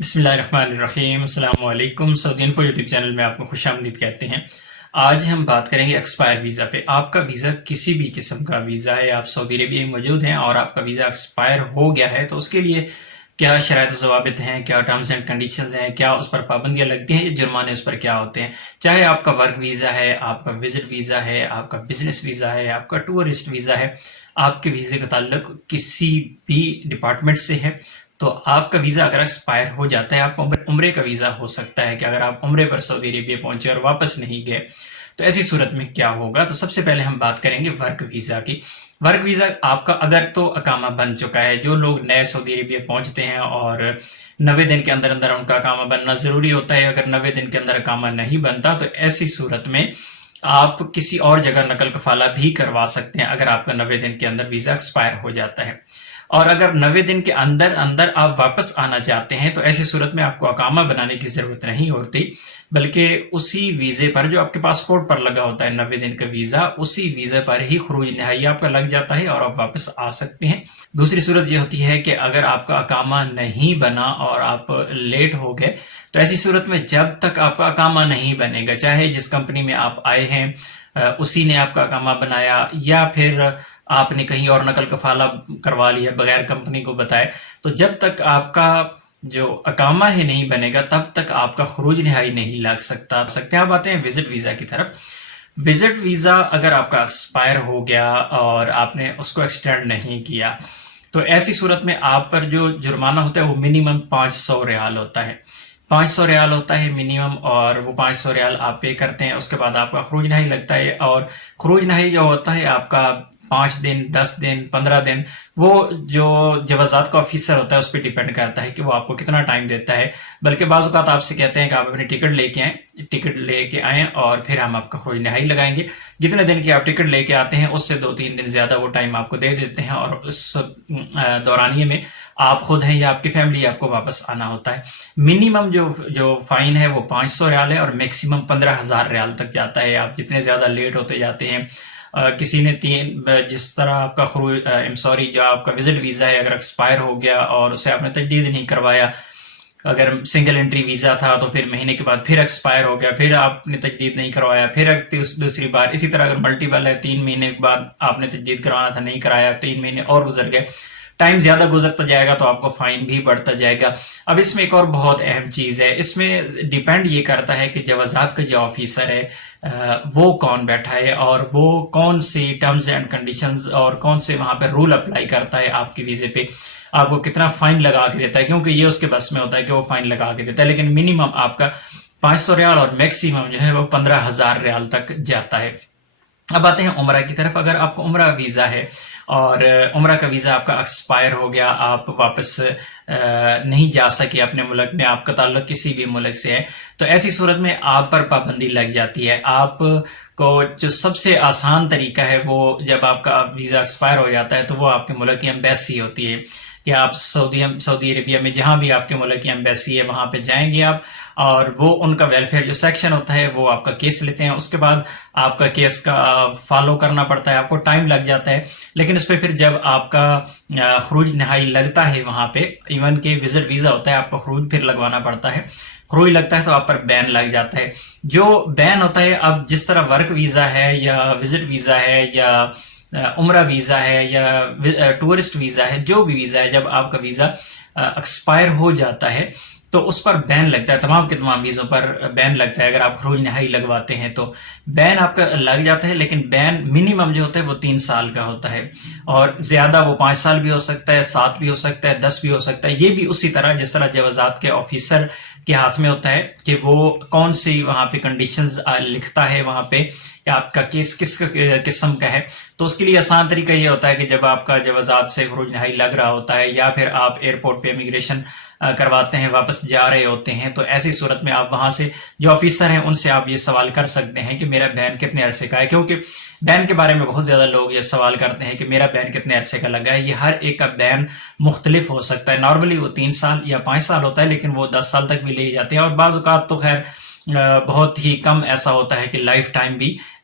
بسم اللہ الرحمن الرحیم۔ السلام علیکم۔ سعودی انفو یوٹیوب چینل میں آپ کو خوش آمدید کہتے ہیں۔ آج ہم بات کریں گے ایکسپائر ویزا پہ۔ آپ کا ویزا کسی بھی قسم کا ویزا ہے، آپ سعودی عربیہ میں موجود ہیں اور آپ کا ویزا ایکسپائر ہو گیا ہے تو اس کے لیے کیا شرائط و ضوابط ہیں، کیا ٹرمز اینڈ کنڈیشنز ہیں، کیا اس پر پابندیاں لگتی ہیں، یہ جرمانے اس پر کیا ہوتے ہیں۔ چاہے آپ کا ورک ویزا ہے، آپ کا وزٹ ویزا ہے، آپ کا بزنس ویزا ہے، آپ کا ٹورسٹ ویزا ہے، آپ کے ویزے کا تعلق کسی بھی ڈپارٹمنٹ سے ہے تو آپ کا ویزا اگر ایکسپائر ہو جاتا ہے، آپ کو عمرے کا ویزا ہو سکتا ہے کہ اگر آپ عمرے پر سعودی عربیہ پہنچے اور واپس نہیں گئے تو ایسی صورت میں کیا ہوگا۔ تو سب سے پہلے ہم بات کریں گے ورک ویزا کی۔ ورک ویزا آپ کا اگر تو اقامہ بن چکا ہے، جو لوگ نئے سعودی عربیہ پہنچتے ہیں اور 90 دن کے اندر اندر ان کا اقامہ بننا ضروری ہوتا ہے، اگر 90 دن کے اندر اقامہ نہیں بنتا تو ایسی صورت میں آپ کسی اور جگہ نقل کفالہ بھی کروا سکتے ہیں اگر آپ کا 90 دن کے اندر ویزا ایکسپائر ہو جاتا ہے۔ اور اگر 90 دن کے اندر اندر آپ واپس آنا چاہتے ہیں تو ایسی صورت میں آپ کو اقامہ بنانے کی ضرورت نہیں ہوتی، بلکہ اسی ویزے پر جو آپ کے پاسپورٹ پر لگا ہوتا ہے 90 دن کا ویزا، اسی ویزے پر ہی خروج نہائی آپ کا لگ جاتا ہے اور آپ واپس آ سکتے ہیں۔ دوسری صورت یہ ہوتی ہے کہ اگر آپ کا اقامہ نہیں بنا اور آپ لیٹ ہو گئے تو ایسی صورت میں جب تک آپ کا اقامہ نہیں بنے گا، چاہے جس کمپنی میں آپ آئے ہیں اسی نے آپ کا اقامہ بنایا یا پھر آپ نے کہیں اور نقل کفالہ کروا لیا بغیر کمپنی کو بتائے، تو جب تک آپ کا جو اقامہ ہی نہیں بنے گا تب تک آپ کا خروج نہائی نہیں لگ سکتا۔ اب آتے ہیں وزٹ ویزا کی طرف۔ وزٹ ویزا اگر آپ کا ایکسپائر ہو گیا اور آپ نے اس کو ایکسٹینڈ نہیں کیا تو ایسی صورت میں آپ پر جو جرمانہ ہوتا ہے وہ منیمم 500 ریال ہوتا ہے۔ 500 ریال ہوتا ہے منیمم، اور وہ 500 ریال آپ پے کرتے ہیں۔ اس کے بعد آپ کا خروج نہائی لگتا ہے، اور خروج نہائی جو ہوتا ہے آپ کا 5 دن 10 دن 15 دن، وہ جو جوازات کا آفیسر ہوتا ہے اس پہ ڈیپینڈ کرتا ہے کہ وہ آپ کو کتنا ٹائم دیتا ہے۔ بلکہ بعض اوقات آپ سے کہتے ہیں کہ آپ اپنی ٹکٹ لے کے آئیں اور پھر ہم آپ کا خروج نہائی لگائیں گے۔ جتنے دن کی آپ ٹکٹ لے کے آتے ہیں اس سے 2-3 دن زیادہ وہ ٹائم آپ کو دے دیتے ہیں، اور اس دورانیے میں آپ خود ہیں یا آپ کی فیملی آپ کو واپس آنا ہوتا ہے۔ منیمم جو فائن ہے وہ 500 ریال ہے اور میکسیمم 15,000 ریال تک جاتا ہے۔ آپ جتنے زیادہ لیٹ ہوتے جاتے ہیں، کسی نے جس طرح آپ کا جو آپ کا وزٹ ویزا ہے اگر ایکسپائر ہو گیا اور اسے آپ نے تجدید نہیں کروایا، اگر سنگل انٹری ویزا تھا تو پھر مہینے کے بعد پھر ایکسپائر ہو گیا، پھر آپ نے تجدید نہیں کروایا، پھر دوسری بار اسی طرح اگر ملٹیپل ہے 3 مہینے کے بعد آپ نے تجدید کروانا تھا نہیں کرایا، 3 مہینے اور گزر گئے، ٹائم زیادہ گزرتا جائے گا تو آپ کو فائن بھی بڑھتا جائے گا۔ اب اس میں ایک اور بہت اہم چیز ہے، اس میں ڈیپینڈ یہ کرتا ہے کہ جوازات کا جو آفیسر ہے وہ کون بیٹھا ہے اور وہ کون سی ٹرمز اینڈ کنڈیشنز اور کون سے وہاں پہ رول اپلائی کرتا ہے آپ کے ویزے پہ، آپ کو کتنا فائن لگا کے دیتا ہے، کیونکہ یہ اس کے بس میں ہوتا ہے کہ وہ فائن لگا کے دیتا ہے۔ لیکن منیمم آپ کا 500 ریال اور میکسیمم جو ہے وہ 15,000 ریال تک جاتا ہے۔ اب آتے ہیں عمرہ کی طرف۔ اگر آپ کو عمرہ ویزا ہے اور عمرہ کا ویزا آپ کا ایکسپائر ہو گیا، آپ واپس نہیں جا سکے اپنے ملک میں، آپ کا تعلق کسی بھی ملک سے ہے، تو ایسی صورت میں آپ پر پابندی لگ جاتی ہے۔ آپ کو جو سب سے آسان طریقہ ہے وہ جب آپ کا ویزا ایکسپائر ہو جاتا ہے تو وہ آپ کے ملک کی ایمبیسی ہوتی ہے کہ آپ سعودی عربیہ میں جہاں بھی آپ کے ملک کی ایمبیسی ہے وہاں پہ جائیں گے آپ، اور وہ ان کا ویلفیئر جو سیکشن ہوتا ہے وہ آپ کا کیس لیتے ہیں۔ اس کے بعد آپ کا کیس کا فالو کرنا پڑتا ہے، آپ کو ٹائم لگ جاتا ہے، لیکن اس پہ پھر جب آپ کا خروج نہائی لگتا ہے وہاں پہ، ایون کہ وزٹ ویزا ہوتا ہے آپ کا خروج پھر لگوانا پڑتا ہے، خروج لگتا ہے تو آپ پر بین لگ جاتا ہے۔ جو بین ہوتا ہے، اب جس طرح ورک ویزا ہے یا وزٹ ویزا ہے یا عمرہ ویزا ہے یا ٹورسٹ ویزا ہے، جو بھی ویزا ہے، جب آپ کا ویزا ایکسپائر ہو جاتا ہے تو اس پر بین لگتا ہے، تمام کے تمام ویزوں پر بین لگتا ہے۔ اگر آپ خروج نہائی لگواتے ہیں تو بین آپ کا لگ جاتا ہے، لیکن بین منیمم جو ہوتا ہے وہ 3 سال کا ہوتا ہے، اور زیادہ وہ 5 سال بھی ہو سکتا ہے، 7 بھی ہو سکتا ہے، 10 بھی ہو سکتا ہے۔ یہ بھی اسی طرح جس طرح جوازات کے آفیسر کے ہاتھ میں ہوتا ہے کہ وہ کون سی وہاں پہ کنڈیشنز لکھتا ہے وہاں پہ، یا آپ کا کیس کس قسم کا ہے۔ تو اس کے لیے آسان طریقہ یہ ہوتا ہے کہ جب آپ کا جوازات سے خروج نہائی لگ رہا ہوتا ہے یا پھر آپ ایئرپورٹ پہ امیگریشن کرواتے ہیں، واپس جا رہے ہوتے ہیں، تو ایسی صورت میں آپ وہاں سے جو آفیسر ہیں ان سے آپ یہ سوال کر سکتے ہیں کہ میرا بین کتنے عرصے کا ہے، کیونکہ بین کے بارے میں بہت زیادہ لوگ یہ سوال کرتے ہیں کہ میرا بین کتنے عرصے کا لگا ہے۔ یہ ہر ایک کا بین مختلف ہو سکتا ہے، نارملی وہ 3 سال یا 5 سال ہوتا ہے، لیکن وہ 10 سال تک بھی لے جاتے ہیں، اور بعض اوقات تو خیر بہت ہی کم ایسا ہوتا ہے کہ لائف ٹائم بھی